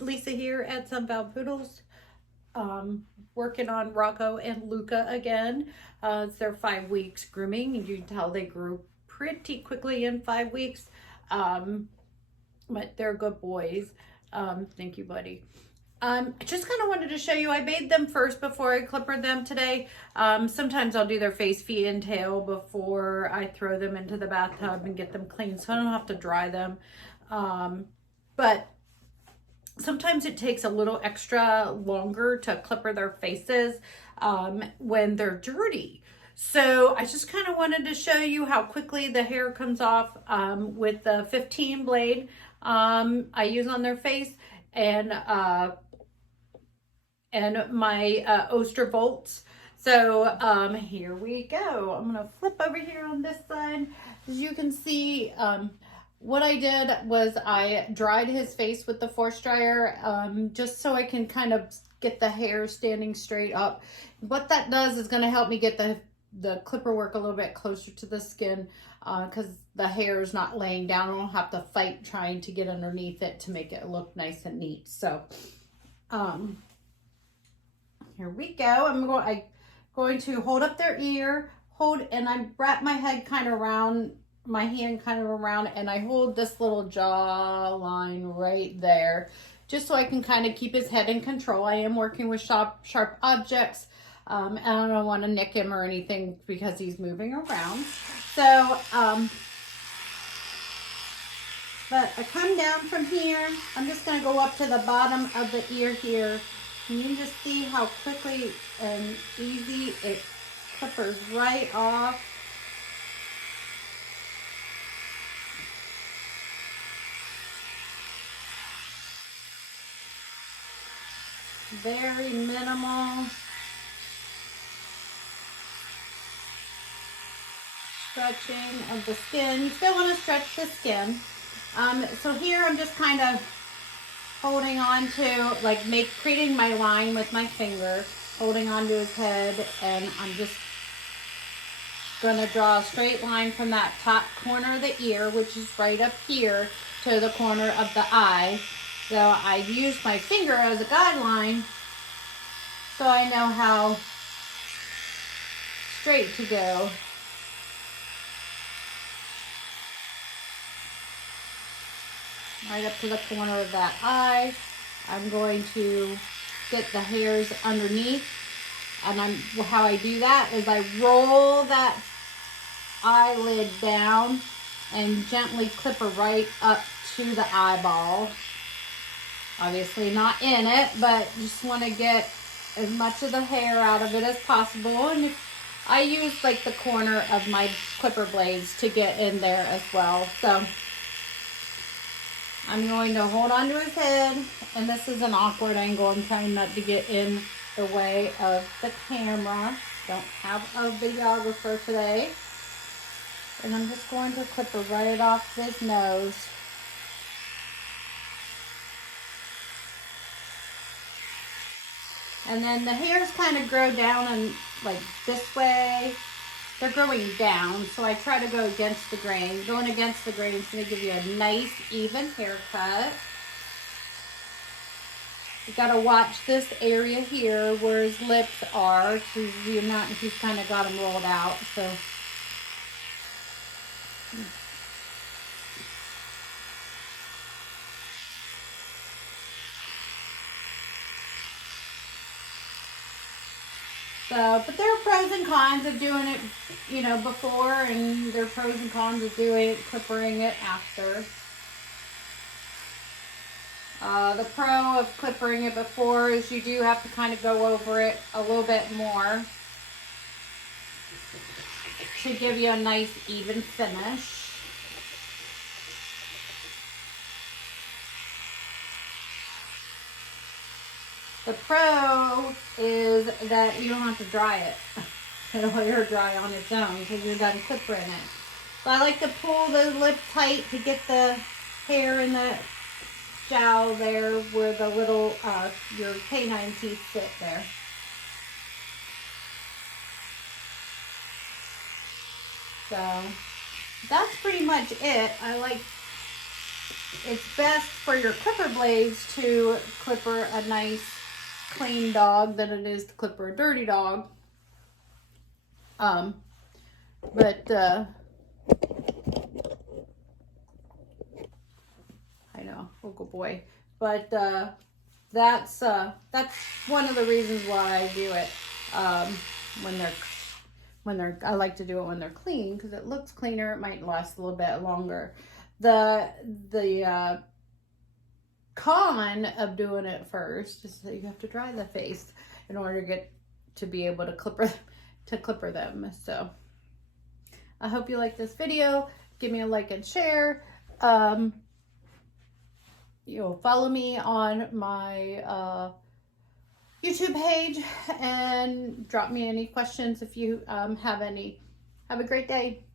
Lisa here at Sunval Poodles. Working on Rocco and Luca again. It's their 5 weeks grooming. You can tell they grew pretty quickly in 5 weeks. But they're good boys. Thank you, buddy. I just kind of wanted to show you, I bathed them first before I clippered them today. Sometimes I'll do their face, feet, and tail before I throw them into the bathtub and get them clean so I don't have to dry them. But sometimes it takes a little extra longer to clipper their faces when they're dirty. So I just kind of wanted to show you how quickly the hair comes off with the 15 blade I use on their face and my Oster bolts. So here we go. I'm gonna flip over here on this side. As you can see, what I did was I dried his face with the force dryer just so I can kind of get the hair standing straight up. What that does is going to help me get the clipper work a little bit closer to the skin because the hair is not laying down. I don't have to fight trying to get underneath it to make it look nice and neat. So here we go. I'm going to hold up their ear, and I wrap my head kind of around, my hand kind of around, and I hold this little jaw line right there just so I can kind of keep his head in control. I am working with sharp objects and I don't want to nick him or anything because he's moving around. So but I come down from here. I'm just going to go up to the bottom of the ear here, and you can just see how quickly and easy it clippers right off. Very minimal stretching of the skin. You still want to stretch the skin. So here I'm just kind of holding on to, like, creating my line with my finger, holding onto his head, and I'm just going to draw a straight line from that top corner of the ear, which is right up here, to the corner of the eye. So I use my finger as a guideline so I know how straight to go. Right up to the corner of that eye. I'm going to get the hairs underneath, and how I do that is I roll that eyelid down and gently clipper right up to the eyeball. Obviously not in it, but just want to get as much of the hair out of it as possible. And I use like the corner of my clipper blades to get in there as well. So I'm going to hold onto his head, and this is an awkward angle. I'm trying not to get in the way of the camera. Don't have a videographer today. And I'm just going to clipper right off his nose. And then the hairs kind of grow down and like this way. They're growing down, so I try to go against the grain. Going against the grain is going to give you a nice, even haircut. You got to watch this area here where his lips are. He's kind of got them rolled out, so. But there are pros and cons of doing it, before, and there are pros and cons of doing it, clippering it after. The pro of clippering it before is you do have to kind of go over it a little bit more to give you a nice, even finish. The pro is that you don't have to dry it. It'll air dry on its own because you're done clippering it. So I like to pull the lip tight to get the hair in the jowl there where the little, your canine teeth sit there. So that's pretty much it. I like it's best for your clipper blades to clipper a nice clean dog than it is to clipper a dirty dog. But I know, oh good boy. But that's one of the reasons why I do it when they're I like to do it when they're clean, because it looks cleaner. It might last a little bit longer. The con of doing it first is that you have to dry the face in order to be able to clipper them. So I hope you like this video. Give me a like and share. You'll follow me on my YouTube page and drop me any questions if you have any. Have a great day.